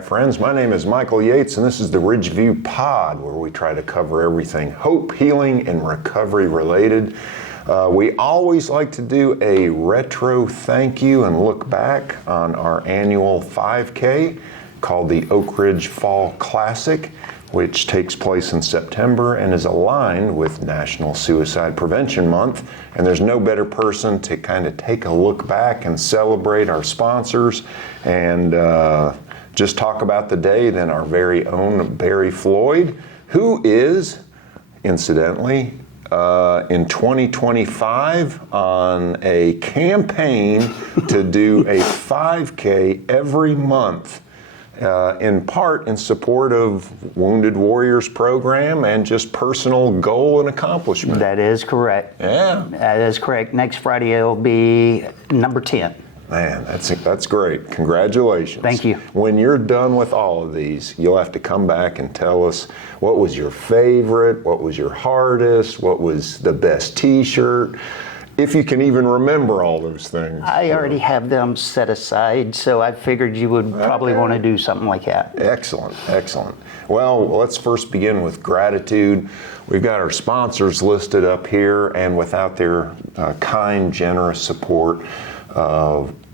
back, friends. My name is Michael Yates, and this is the Ridgeview Pod, where we try to cover everything hope, healing, and recovery related. We always like to do a retro thank you and look back on our annual 5K called the Oak Ridge Fall Classic, which takes place in September and is aligned with National Suicide Prevention Month. And there's no better person to kind of take a look back and celebrate our sponsors and just talk about the day than our very own Barry Floyd, who is, incidentally, in 2025 on a campaign to do a 5K every month. In part in support of Wounded Warriors program and just personal goal and accomplishment. That is correct. Yeah. That is correct. Next Friday it'll be number 10. Man, that's great. Congratulations. Thank you. When you're done with all of these, you'll have to come back and tell us what was your favorite, what was your hardest, what was the best t-shirt. If you can even remember all those things. I already have them set aside, so I figured you would probably want to do something like that. Excellent, excellent. Well, let's first begin with gratitude. We've got our sponsors listed up here, and without their kind, generous support,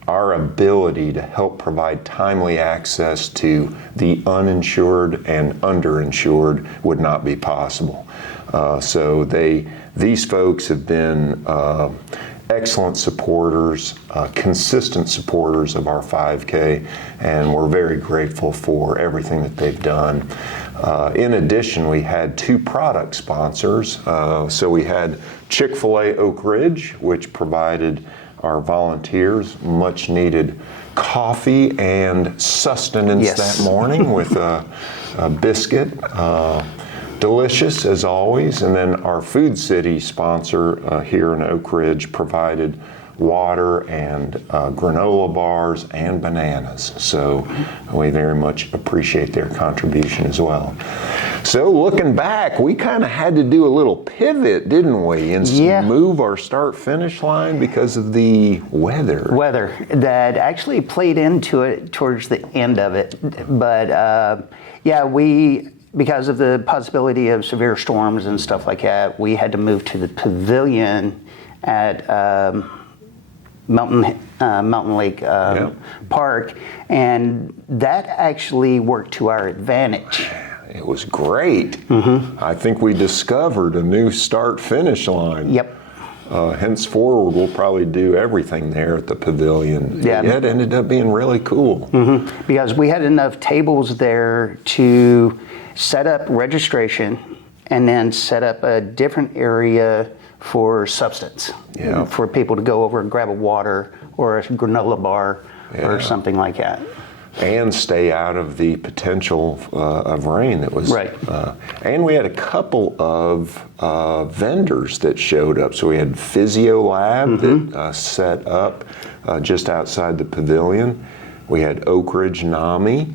our ability to help provide timely access to the uninsured and underinsured would not be possible. So these folks have been excellent supporters, consistent supporters of our 5K, and we're very grateful for everything that they've done. In addition, we had two product sponsors. So we had Chick-fil-A Oak Ridge, which provided our volunteers much needed coffee and sustenance that morning with a biscuit. Delicious as always. And then our Food City sponsor here in Oak Ridge provided water and granola bars and bananas. So we very much appreciate their contribution as well. So looking back, we kind of had to do a little pivot, didn't we? And move our start-finish line because of the weather. Weather that actually played into it towards the end of it. But because of the possibility of severe storms and stuff like that, we had to move to the pavilion at Mountain Lake Park, and that actually worked to our advantage. It was great. Mm-hmm. I think we discovered a new start-finish line. Yep. Henceforward, we'll probably do everything there at the pavilion. Yeah. It ended up being really cool. Mm-hmm. Because we had enough tables there to set up registration and then set up a different area for substance. Yeah. For people to go over and grab a water or a granola bar or something like that. And stay out of the potential of rain that was. Right. And we had a couple of vendors that showed up. So we had Physio Lab that set up just outside the pavilion. We had Oak Ridge NAMI,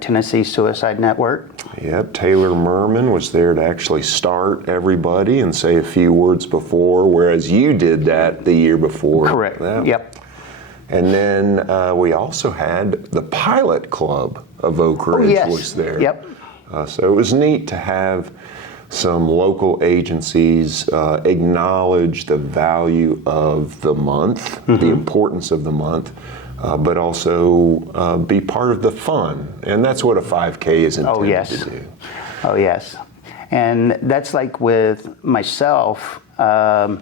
Tennessee Suicide Network. Yep, Taylor Merman was there to actually start everybody and say a few words before, whereas you did that the year before. Correct, yep. And then we also had the Pilot Club of Oak Ridge was there. Yep. So it was neat to have some local agencies acknowledge the value of the month, the importance of the month, but also be part of the fun. And that's what a 5K is intended to do. Oh, yes. And that's like with myself, I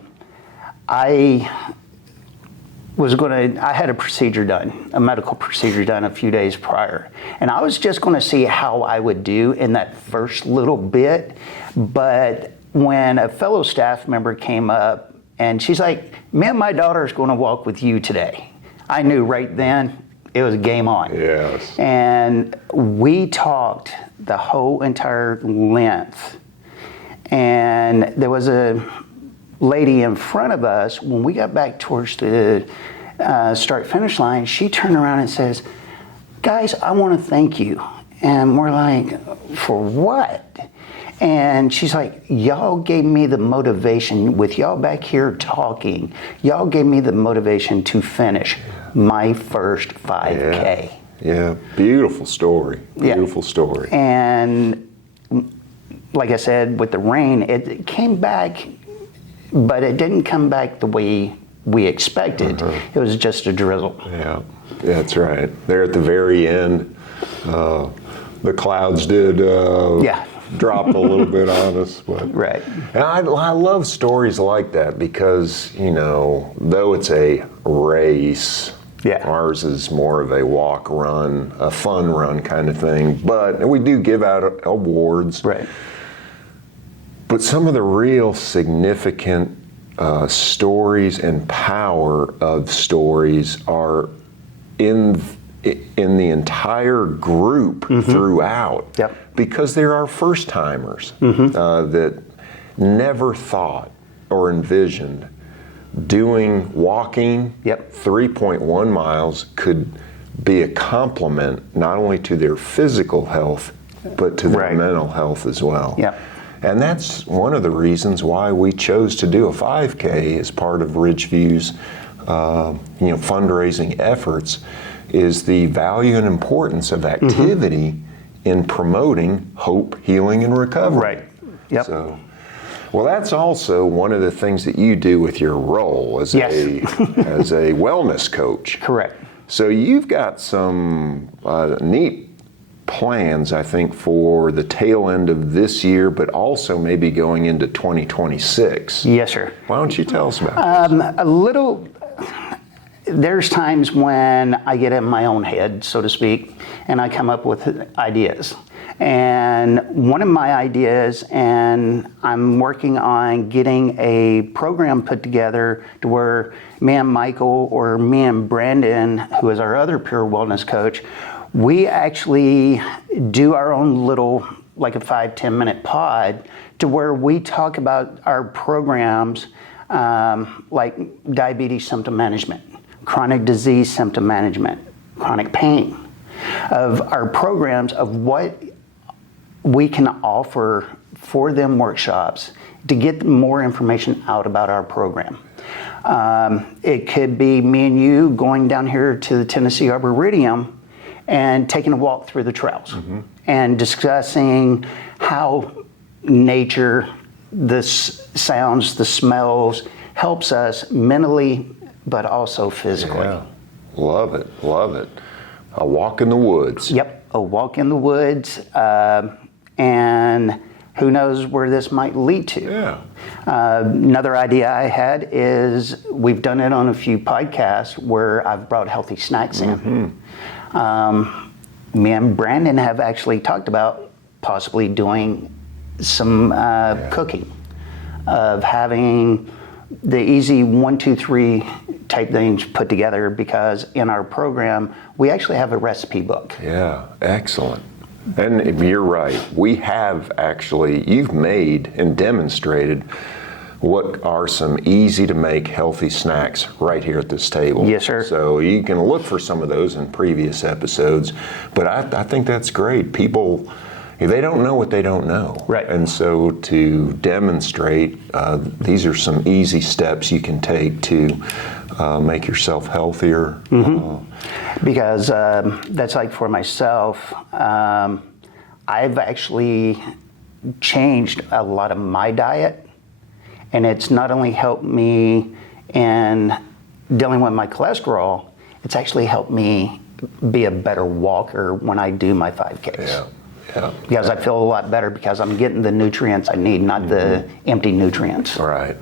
had a procedure done, a medical procedure done a few days prior. And I was just going to see how I would do in that first little bit. But when a fellow staff member came up and she's like, "Me and my daughter is going to walk with you today," I knew right then it was game on. Yes. And we talked the whole entire length. And there was a lady in front of us. When we got back towards the start-finish line, she turned around and says, "Guys, I want to thank you." And we're like, "For what?" And she's like, "Y'all gave me the motivation with y'all back here talking. Y'all gave me the motivation to finish my first 5K." Yeah. Beautiful story. Beautiful story. And like I said, with the rain, it came back, but it didn't come back the way we expected. It was just a drizzle. Yeah, that's right. There at the very end, the clouds did drop a little bit on us. But, Right. And I love stories like that because, though it's a race, ours is more of a walk, run, a fun run kind of thing. But we do give out awards. Right. But some of the real significant stories and power of stories are in the entire group throughout. Yep. Because there are first timers that never thought or envisioned walking 3.1 miles could be a complement not only to their physical health but to their mental health as well. Yep. And that's one of the reasons why we chose to do a 5K as part of Ridgeview's fundraising efforts, is the value and importance of activity in promoting hope, healing, and recovery. Right. Yep. So, well, that's also one of the things that you do with your role as as a wellness coach. Correct. So you've got some neat plans, I think, for the tail end of this year, but also maybe going into 2026. Yes, sir. Why don't you tell us about this? There's times when I get in my own head, so to speak, and I come up with ideas. And one of my ideas, and I'm working on getting a program put together to where me and Michael, or me and Brandon, who is our other Pure Wellness coach, we actually do our own little, like a 5-10 minute pod, to where we talk about our programs, like diabetes symptom management, chronic disease symptom management, chronic pain, of our programs, of what we can offer for them workshops to get more information out about our program. It could be me and you going down here to the Tennessee Arboretum and taking a walk through the trails and discussing how nature, the sounds, the smells, helps us mentally, but also physically. Yeah. Love it, love it. A walk in the woods. Yep, a walk in the woods, and who knows where this might lead to. Yeah. Another idea I had is we've done it on a few podcasts where I've brought healthy snacks in. Me and Brandon have actually talked about possibly doing some cooking, of having the easy 1, 2, 3 type things put together, because in our program we actually have a recipe book. Yeah, excellent. And you're right. We have actually, you've made and demonstrated what are some easy to make healthy snacks right here at this table. Yes, sir. So you can look for some of those in previous episodes. But I think that's great. People, they don't know what they don't know. Right. And so to demonstrate, these are some easy steps you can take to make yourself healthier. Because that's like for myself, I've actually changed a lot of my diet, and it's not only helped me in dealing with my cholesterol, it's actually helped me be a better walker when I do my 5Ks. Yeah. Yeah. Because I feel a lot better because I'm getting the nutrients I need, not the empty nutrients. Right.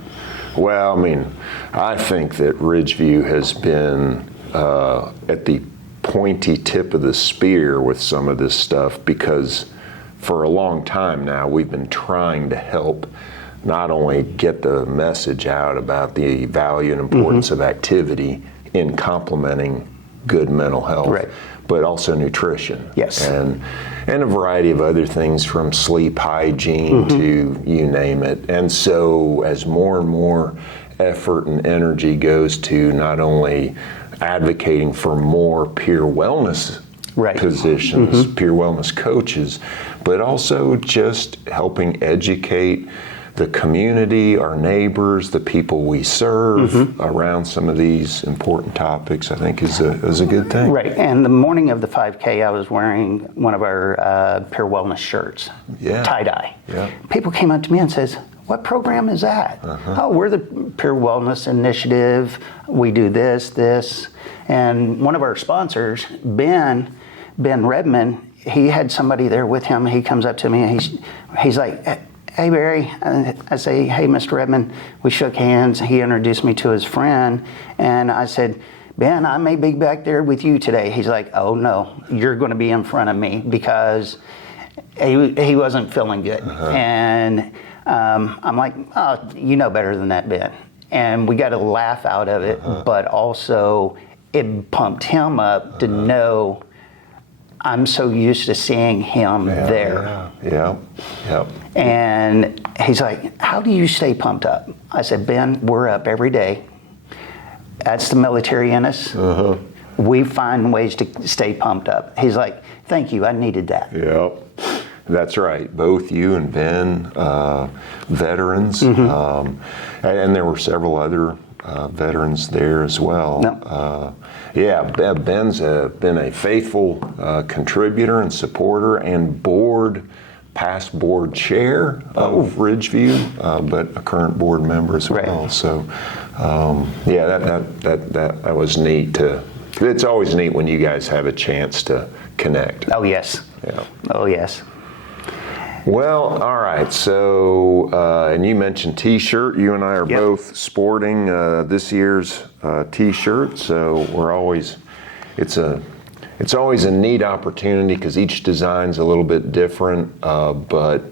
Well, I mean, I think that Ridgeview has been at the pointy tip of the spear with some of this stuff, because for a long time now we've been trying to help not only get the message out about the value and importance of activity in complementing good mental health, right, but also nutrition. Yes. And a variety of other things, from sleep hygiene to you name it. And so as more and more effort and energy goes to not only advocating for more peer wellness positions, peer wellness coaches, but also just helping educate the community, our neighbors, the people we serve Mm-hmm. around some of these important topics, I think is a good thing. Right, and the morning of the 5K, I was wearing one of our Pure Wellness shirts, Yeah. tie-dye. Yeah. People came up to me and says, "What program is that?" "Oh, we're the Pure Wellness Initiative. We do this." And one of our sponsors, Ben Redmond, he had somebody there with him. He comes up to me and he's like, "Hey, Barry." I say, "Hey, Mr. Redmond." We shook hands. He introduced me to his friend. And I said, "Ben, I may be back there with you today." He's like, "Oh, no, you're going to be in front of me," because he wasn't feeling good. And I'm like, "Oh, you know better than that, Ben." And we got a laugh out of it, but also it pumped him up to know I'm so used to seeing him there. Yeah. And he's like, "How do you stay pumped up?" I said, "Ben, we're up every day. That's the military in us. We find ways to stay pumped up." He's like, "Thank you, I needed that." Yep. That's right. Both you and Ben, veterans, and there were several other veterans there as well. Ben's been a faithful contributor and supporter and past board chair of Ridgeview, but a current board member as well. Right. So, that was neat. It's always neat when you guys have a chance to connect. Oh, yes. Yeah. Oh, yes. Well, all right. So, and you mentioned T-shirt. You and I are both sporting this year's T-shirt. So it's always a neat opportunity because each design's a little bit different. But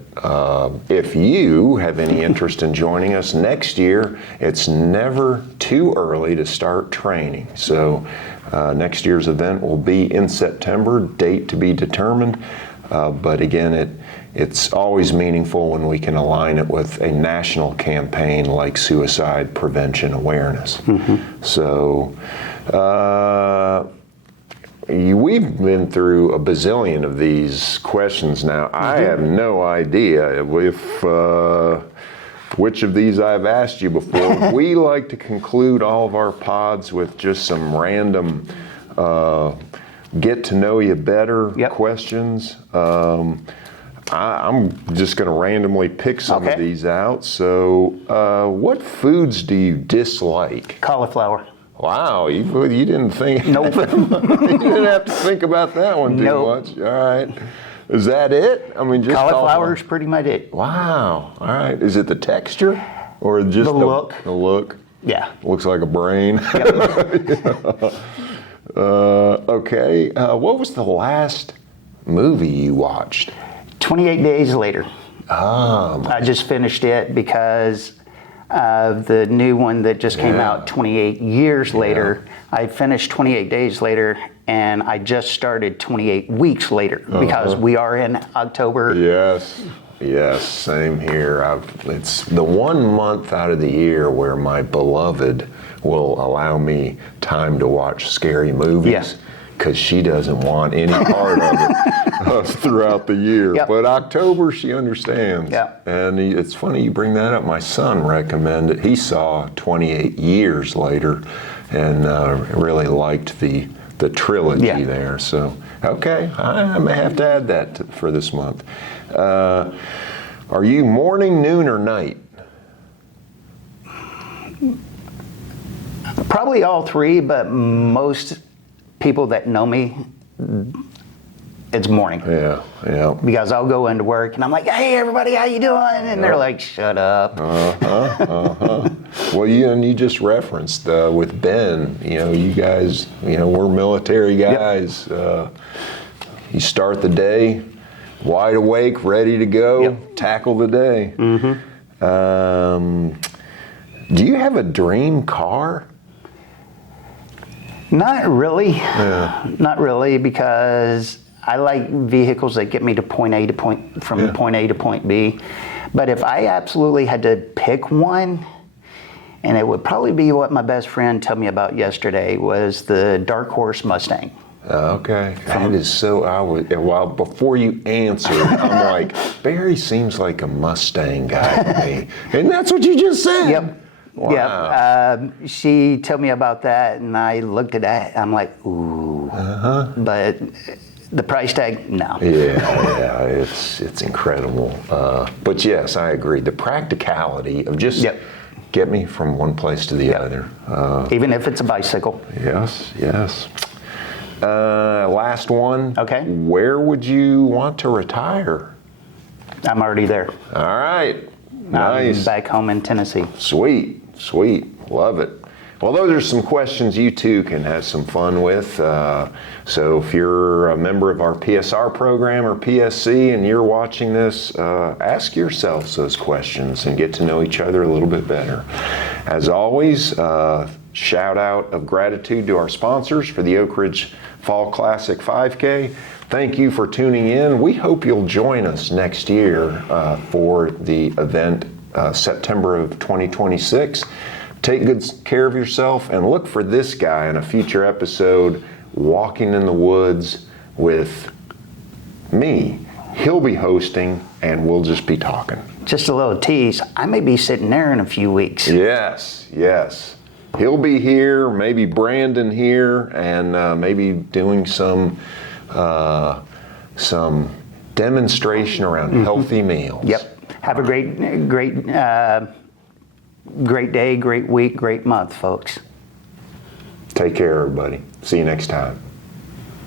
if you have any interest in joining us next year, it's never too early to start training. So next year's event will be in September, date to be determined. But again, it's always meaningful when we can align it with a national campaign like suicide prevention awareness. So we've been through a bazillion of these questions now. I have no idea which of these I've asked you before. We like to conclude all of our pods with just some random get to know you better questions. I'm just going to randomly pick some of these out. So, what foods do you dislike? Cauliflower. Wow, you didn't think. Nope. You didn't have to think about that one too much. All right. Is that it? I mean, just cauliflower is pretty much it. Wow. All right. Is it the texture or just the look? The look. Yeah. Looks like a brain. Okay. What was the last movie you watched? 28 Days Later. Ah. I just finished it because of the new one that just came out 28 years later. I finished 28 Days Later, and I just started 28 Weeks Later because we are in October. Yes, same here. It's the 1 month out of the year where my beloved will allow me time to watch scary movies because she doesn't want any part of it throughout the year. But October, she understands. And it's funny you bring that up. My son recommended, he saw 28 Years Later and really liked the trilogy there. So, okay, I may have to add that for this month. Are you morning, noon, or night? Probably all three, but most people that know me, it's morning. Yeah. Because I'll go into work and I'm like, "Hey, everybody, how you doing?" And they're like, "Shut up." Well, you just referenced with Ben. You guys. We're military guys. You start the day wide awake, ready to go, tackle the day. Do you have a dream car? Not really. Not really, because I like vehicles that get me to point A to point B. But if I absolutely had to pick one, and it would probably be what my best friend told me about yesterday, was the Dark Horse Mustang. Okay. That is so, well, before you answer, I'm like, Barry seems like a Mustang guy to me. And that's what you just said. Yep. Wow. Yep. She told me about that, and I looked at that. I'm like, ooh. But the price tag, no. Yeah, it's incredible. But yes, I agree. The practicality of just get me from one place to the other. Even if it's a bicycle. Yes. Last one. Okay. Where would you want to retire? I'm already there. All right. I'm Nice. back home in Tennessee. Sweet. Love it. Well, those are some questions you too can have some fun with. So if you're a member of our PSR program or PSC and you're watching this, ask yourselves those questions and get to know each other a little bit better. As always, shout out of gratitude to our sponsors for the Oak Ridge Fall Classic 5K. Thank you for tuning in. We hope you'll join us next year for the event September of 2026. Take good care of yourself and look for this guy in a future episode, Walking in the Woods with me. He'll be hosting and we'll just be talking. Just a little tease. I may be sitting there in a few weeks. Yes. He'll be here, maybe Brandon here, and maybe doing some demonstration around healthy meals. Yep. Have a great day, great week, great month, folks. Take care, everybody. See you next time.